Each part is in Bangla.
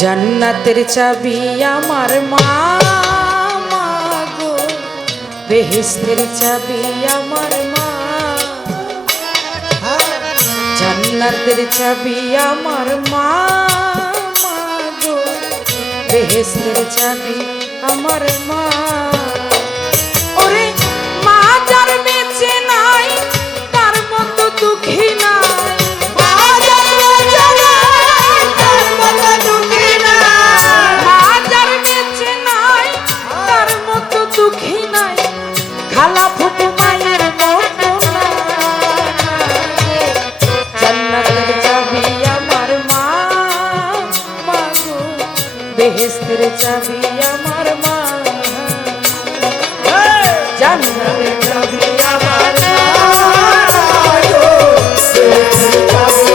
জান্নাতের চাবি আমার মা গো, বেহেশতের চাবি আমার মা। জান্নাতের চাবি আমার মা গো, বেহেশতের চাবি আমার মা। ওরে মা যার বেঁচে নাই তার মতো দুঃখী নাই। খালা ফুটু মায়ের মতো না। জান্নাতের চাবি আমার মা গো, বেহেশতের চাবি আমার মা। জান্নাতের চাবি আমার মা গো, বেহেশতের চাবি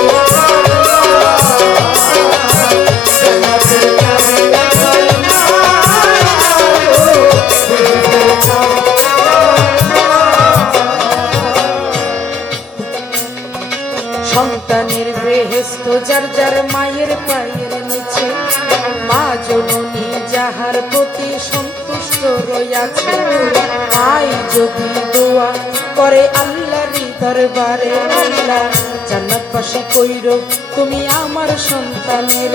সন্তানের বেহেশত যার যার মায়ের পায়ের নিচে। মা জননী যাহার প্রতি সন্তুষ্ট রইয়াছে, মাই যদি দোয়া করে আল্লাহর দরবারে, আল্লাহ জান্নাতবাসী কইরো তুমি আমার সন্তানের।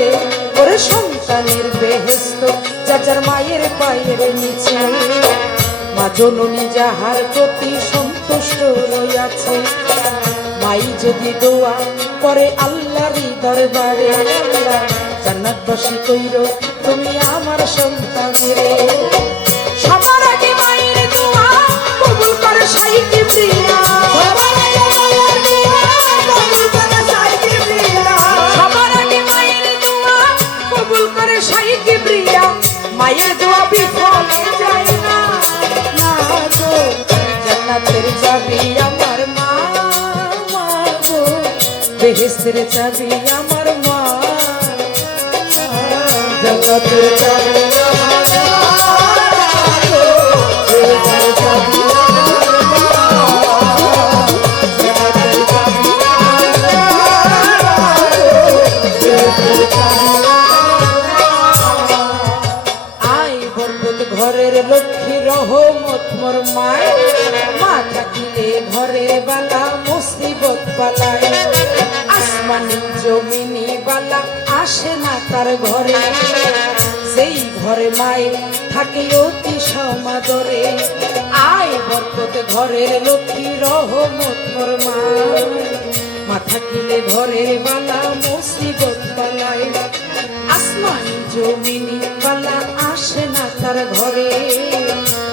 ওরে সন্তানের বেহেশত যার যার মায়ের পায়ের নিচে। মা জননী যাহার প্রতি সন্তুষ্ট রইয়াছে, মাই যদি দোয়া করে আল্লাহর দরবারে, আল্লাহ জান্নাতবাসী কইরো তুমি আমার সন্তানের। সবার আগে মায়ের দোয়া কবুল করে শাইখ কিবরিয়া। সবার আগে মায়ের দোয়া কবুল করে শাইখ কিবরিয়া। মায়ের দোয়া বিফলে যায় না গো। জান্নাতের চাবি আমার মা গো, বেহেশতের চাবি আমার মা। জান্নাতের চাবি আমার মা গো, বেহেশতের চাবি আমার মা। জান্নাতের চাবি আমার মা গো, বেহেশতের চাবি আমার মা। আয় বরকত ঘরের লক্ষ্মী রহমত মোর মায়। মা থাকিলে ঘরের বালা মুসিবত পালায়। আসমানি জমিনি বালা আসে না তার ঘরে, সেই ঘরে মায়ে থাকে অতি সমাদরে। আয় বরকত ঘরের লক্ষ্মী রহমত মোর মায়। মা থাকিলে ঘরের বালা মুসিবত পালায়। আসমানি জমিনি বালা আসে না তার ঘরে,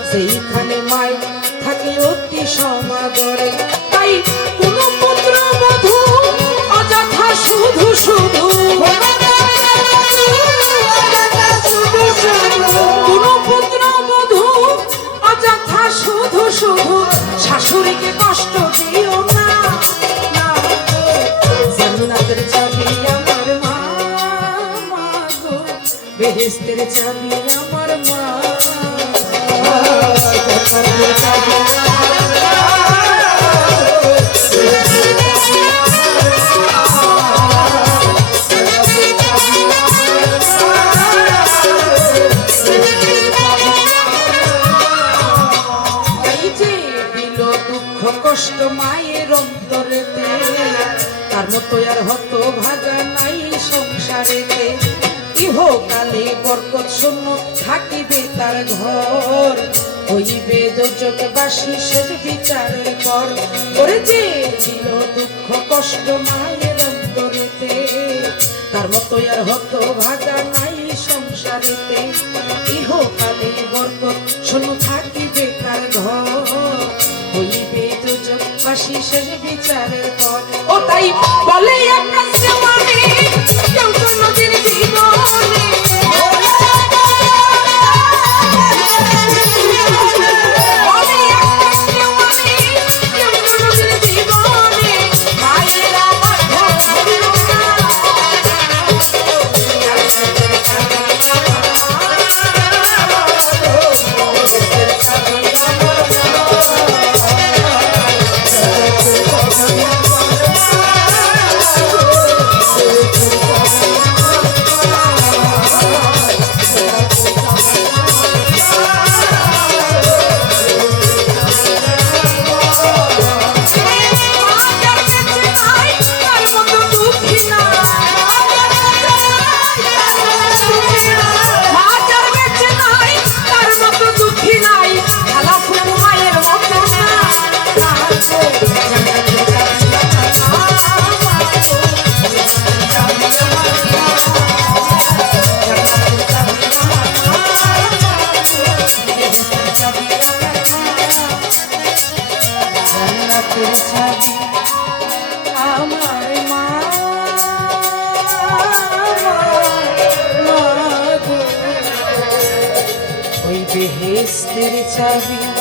সেইখানে মায় থাকে অতি সমাদরে। তাই কোন পুত্র বধূ অযথা শুধু শুধু, কোন পুত্র বধূ অযথা শুধু শুধু শাশুড়িকে কষ্ট দিও না। জান্নাতের চাবি আমার মা গো, বেহেশতের চাবি আমার মা। জান্নাতের চাবি কষ্ট মায়ের অন্তরেতে, তার মতো আর হত ভাগা নাই সংসারেতে। ইহকালে বরকত শূন্য থাকিবে তার ঘর, হইবে দোজখবাসী শেষ বিচারের পর। ওরে যে ছিল দুঃখ কষ্ট মায়ের অন্তরেতে, তার মতো আর হত ভাগা নাই সংসারেতে। ইহকালে বরকত শূন্য থাকিবে তার ঘর, হইবে দোজখবাসী শেষ বিচারের পর। ও তাই বলে আকাশ জমানে কেউ কোনদিন জীবনে, বেহেস্তের চাবি।